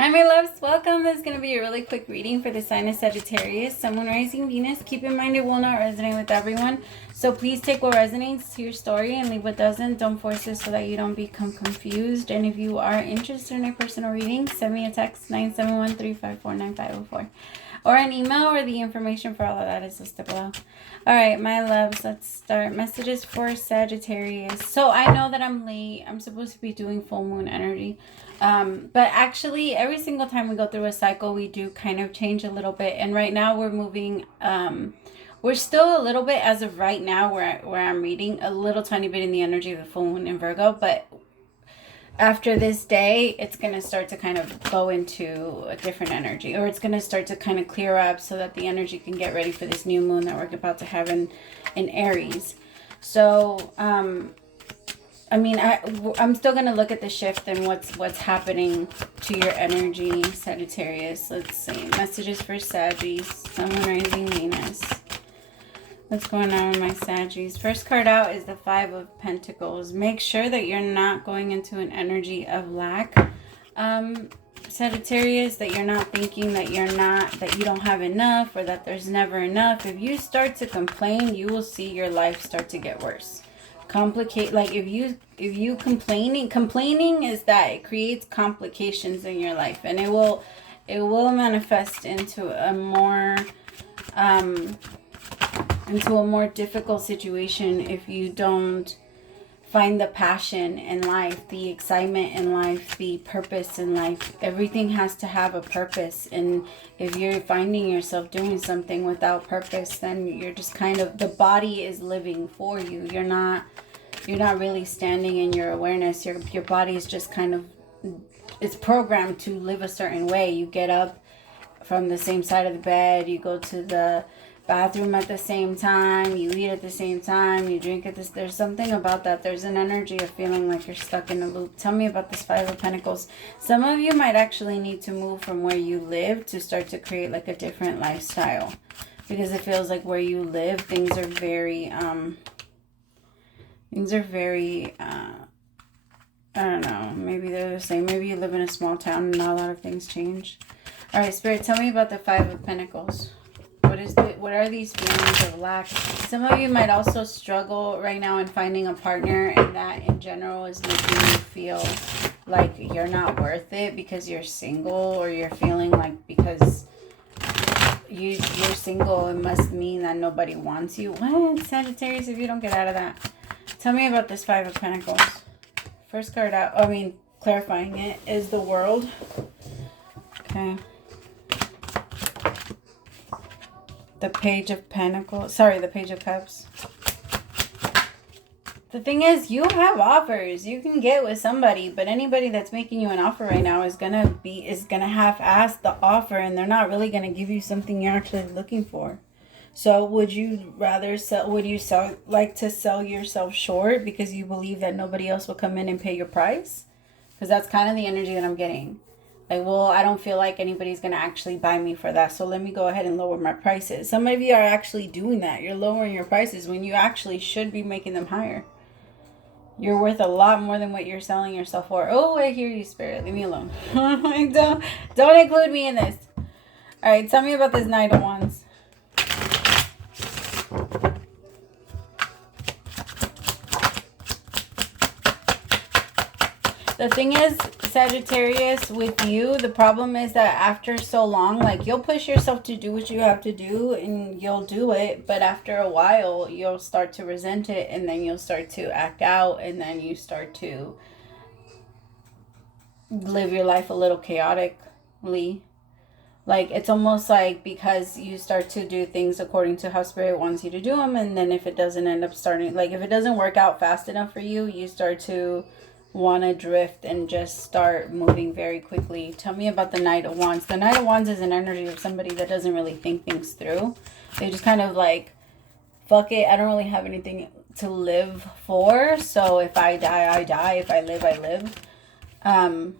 Hi, my loves. Welcome. This is going to be a really quick reading for the sign of Sagittarius, Sun, Moon, Rising, Venus. Keep in mind it will not resonate with everyone. So please take what resonates to your story and leave what doesn't. Don't force it so that you don't become confused. And if you are interested in a personal reading, send me a text 971-354-9504 or an email, or the information for all of that is listed below. All right, my loves, let's start. Messages for Sagittarius. So I know that I'm late. I'm supposed to be doing full moon energy. But actually every single time we go through a cycle, we do kind of change a little bit. And right now we're moving, we're still a little bit, as of right now, where I'm reading, a little tiny bit in the energy of the full moon in Virgo. But after this day, it's going to start to kind of go into a different energy, or it's going to start to kind of clear up so that the energy can get ready for this new moon that we're about to have in Aries. So, I mean, I'm still going to look at the shift and what's happening to your energy, Sagittarius. Let's see. Messages for Saggies, Sun, Moon, Rising, Venus. What's going on with my Saggies? First card out is the Five of Pentacles. Make sure that you're not going into an energy of lack, Sagittarius, that you're not thinking that you don't have enough, or that there's never enough. If you start to complain, you will see your life start to get worse. Like if you complaining is that it creates complications in your life, and it will manifest into a more difficult situation if you don't find the passion in life, the excitement in life, the purpose in life. Everything has to have a purpose, and if you're finding yourself doing something without purpose, then you're just kind of, the body is living for you. You're not really standing in your awareness. Your body is just kind of, it's programmed to live a certain way. You get up from the same side of the bed, you go to the bathroom at the same time, you eat at the same time, you drink at this. There's something about that. There's an energy of feeling like you're stuck in a loop. Tell me about this Five of Pentacles. Some of you might actually need to move from where you live to start to create like a different lifestyle, because it feels like where you live, things are very I don't know, maybe they're the same. Maybe you live in a small town and not a lot of things change. All right, Spirit, tell me about the Five of Pentacles. What are these feelings of lack? Some of you might also struggle right now in finding a partner, and that in general is making you feel like you're not worth it because you're single, or you're feeling like because you're single, it must mean that nobody wants you. What, Sagittarius, if you don't get out of that? Tell me about this Five of Pentacles. First card out, clarifying it, is the World. Okay. The Page of Pentacles. Sorry, the Page of Cups. The thing is, you have offers. You can get with somebody, but anybody that's making you an offer right now is gonna half-ass the offer, and they're not really gonna give you something you're actually looking for. So would you like to sell yourself short because you believe that nobody else will come in and pay your price? Because that's kind of the energy that I'm getting. Like, well, I don't feel like anybody's going to actually buy me for that, so let me go ahead and lower my prices. Some of you are actually doing that. You're lowering your prices when you actually should be making them higher. You're worth a lot more than what you're selling yourself for. Oh, I hear you, Spirit. Leave me alone. Don't include me in this. All right, tell me about this Knight of Wands. The thing is, Sagittarius, with you, the problem is that after so long, like, you'll push yourself to do what you have to do, and you'll do it, but after a while, you'll start to resent it, and then you'll start to act out, and then you start to live your life a little chaotically. Like, it's almost like because you start to do things according to how Spirit wants you to do them, and then if it doesn't end up starting, like, if it doesn't work out fast enough for you, you start to want to drift and just start moving very quickly. Tell me about the Knight of Wands. The Knight of Wands is an energy of somebody that doesn't really think things through. They just kind of like, fuck it, I don't really have anything to live for, so if I die, I die. If I live, I live.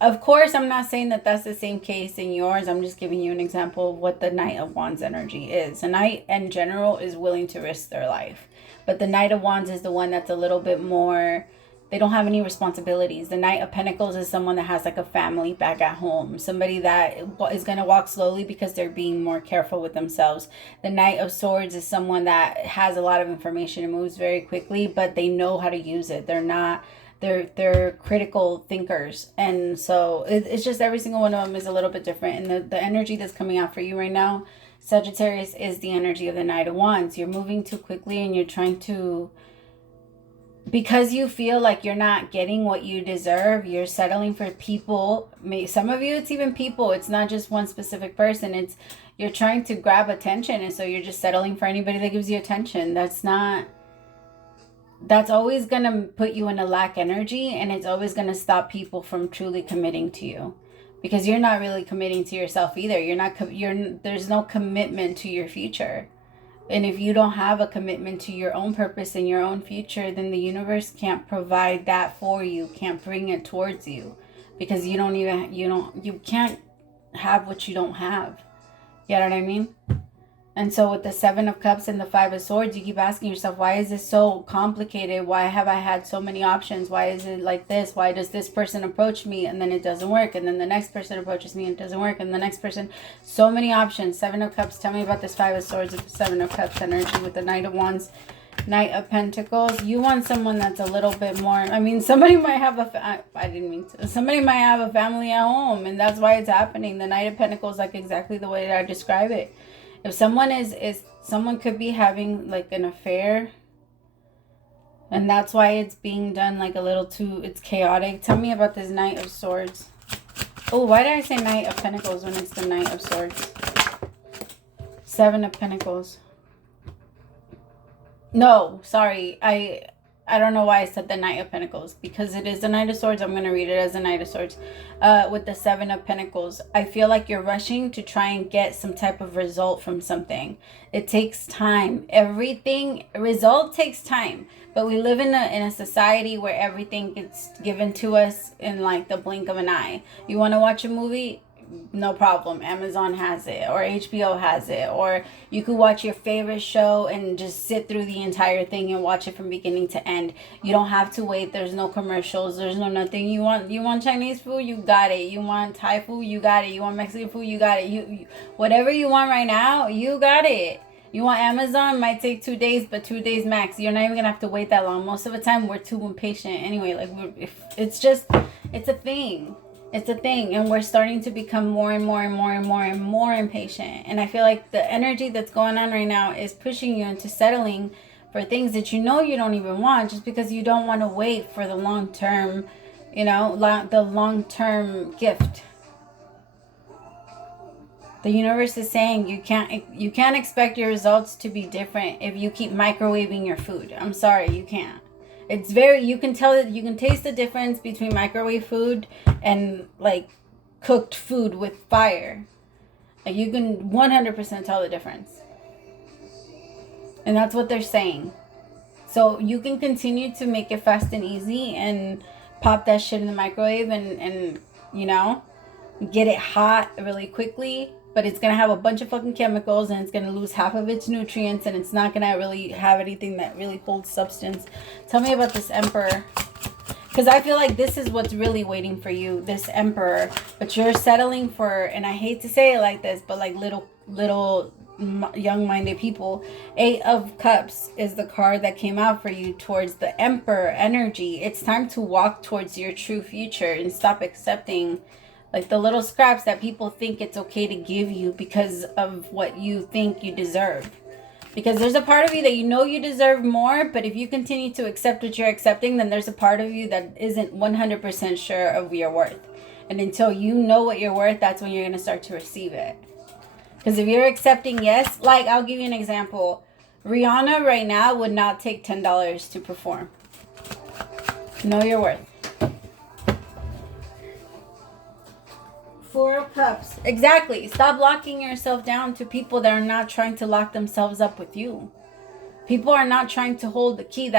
Of course, I'm not saying that that's the same case in yours. I'm just giving you an example of what the Knight of Wands energy is. A knight in general is willing to risk their life. But the Knight of Wands is the one that's a little bit more they don't have any responsibilities. The Knight of Pentacles is someone that has like a family back at home. Somebody that is going to walk slowly because they're being more careful with themselves. The Knight of Swords is someone that has a lot of information and moves very quickly, but they know how to use it. They're critical thinkers. And so it's just every single one of them is a little bit different. And the energy that's coming out for you right now, Sagittarius, is the energy of the Knight of Wands. You're moving too quickly and you're trying to, because you feel like you're not getting what you deserve, you're settling for people. Some of you, it's even people. It's not just one specific person. You're trying to grab attention, and so you're just settling for anybody that gives you attention. That's always going to put you in a lack energy, and it's always going to stop people from truly committing to you, because you're not really committing to yourself either. There's no commitment to your future. And if you don't have a commitment to your own purpose and your own future, then the universe can't provide that for you, can't bring it towards you, because you can't have what you don't have. You know what I mean? And so with the Seven of Cups and the Five of Swords, you keep asking yourself, why is this so complicated? Why have I had so many options? Why is it like this? Why does this person approach me and then it doesn't work? And then the next person approaches me and it doesn't work. And the next person, so many options. Seven of Cups, tell me about this Five of Swords with the Seven of Cups energy with the Knight of Wands, Knight of Pentacles. You want someone that's a little bit more, somebody might have somebody might have a family at home, and that's why it's happening. The Knight of Pentacles, like exactly the way that I describe it. If someone someone could be having like an affair, and that's why it's being done like a little too, it's chaotic. Tell me about this Knight of Swords. Oh, why did I say Knight of Pentacles when it's the Knight of Swords? Seven of Pentacles. No, sorry. I don't know why I said the Knight of Pentacles, because it is the Knight of Swords. I'm going to read it as the Knight of Swords. With the Seven of Pentacles, I feel like you're rushing to try and get some type of result from something. It takes time. Result takes time. But we live in a society where everything gets given to us in like the blink of an eye. You want to watch a movie? No problem. Amazon has it, or HBO has it, or you could watch your favorite show and just sit through the entire thing and watch it from beginning to end. You don't have to wait. There's no commercials. There's no nothing. You want Chinese food? You got it. You want Thai food? You got it. You want Mexican food? You got it. You whatever you want right now, you got it. You want Amazon? Might take 2 days, but 2 days max. You're not even gonna have to wait that long. Most of the time, we're too impatient anyway. Like it's a thing. It's a thing, and we're starting to become more and more and more and more and more impatient. And I feel like the energy that's going on right now is pushing you into settling for things that you know you don't even want, just because you don't want to wait for the long term, the long term gift. The universe is saying you can't expect your results to be different if you keep microwaving your food. I'm sorry, you can't. You can taste the difference between microwave food and like cooked food with fire. Like you can 100% tell the difference. And that's what they're saying. So you can continue to make it fast and easy and pop that shit in the microwave and get it hot really quickly. But it's going to have a bunch of fucking chemicals, and it's going to lose half of its nutrients, and it's not going to really have anything that really holds substance. Tell me about this Emperor. Because I feel like this is what's really waiting for you, this Emperor. But you're settling for, and I hate to say it like this, but like little young-minded people. Eight of Cups is the card that came out for you towards the Emperor energy. It's time to walk towards your true future and stop accepting like the little scraps that people think it's okay to give you because of what you think you deserve. Because there's a part of you that you deserve more, but if you continue to accept what you're accepting, then there's a part of you that isn't 100% sure of your worth. And until you know what you're worth, that's when you're going to start to receive it. Because if you're accepting yes, like I'll give you an example. Rihanna right now would not take $10 to perform. Know your worth. Four of Cups. Exactly. Stop locking yourself down to people that are not trying to lock themselves up with you. People are not trying to hold the key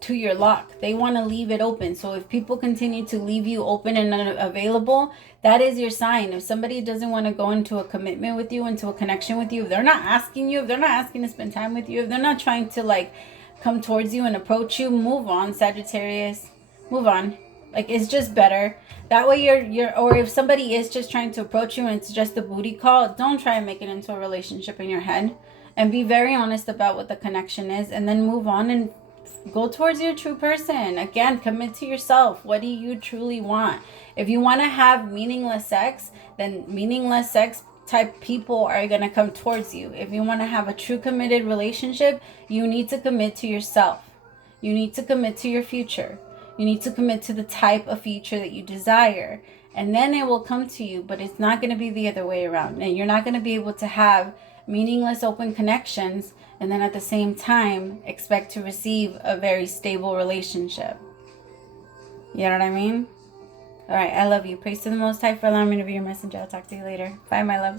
to your lock. They want to leave it open. So if people continue to leave you open and unavailable, that is your sign. If somebody doesn't want to go into a commitment with you, into a connection with you, if they're not asking you, if they're not asking to spend time with you, if they're not trying to like come towards you and approach you, move on, Sagittarius. Move on. Like, it's just better. That way or if somebody is just trying to approach you and it's just a booty call, don't try and make it into a relationship in your head. And be very honest about what the connection is, and then move on and go towards your true person. Again, commit to yourself. What do you truly want? If you want to have meaningless sex, then meaningless sex type people are going to come towards you. If you want to have a true committed relationship, you need to commit to yourself. You need to commit to your future. You need to commit to the type of future that you desire. And then it will come to you, but it's not going to be the other way around. And you're not going to be able to have meaningless open connections and then at the same time expect to receive a very stable relationship. You know what I mean? All right, I love you. Praise to the Most High for allowing me to be your messenger. I'll talk to you later. Bye, my loves.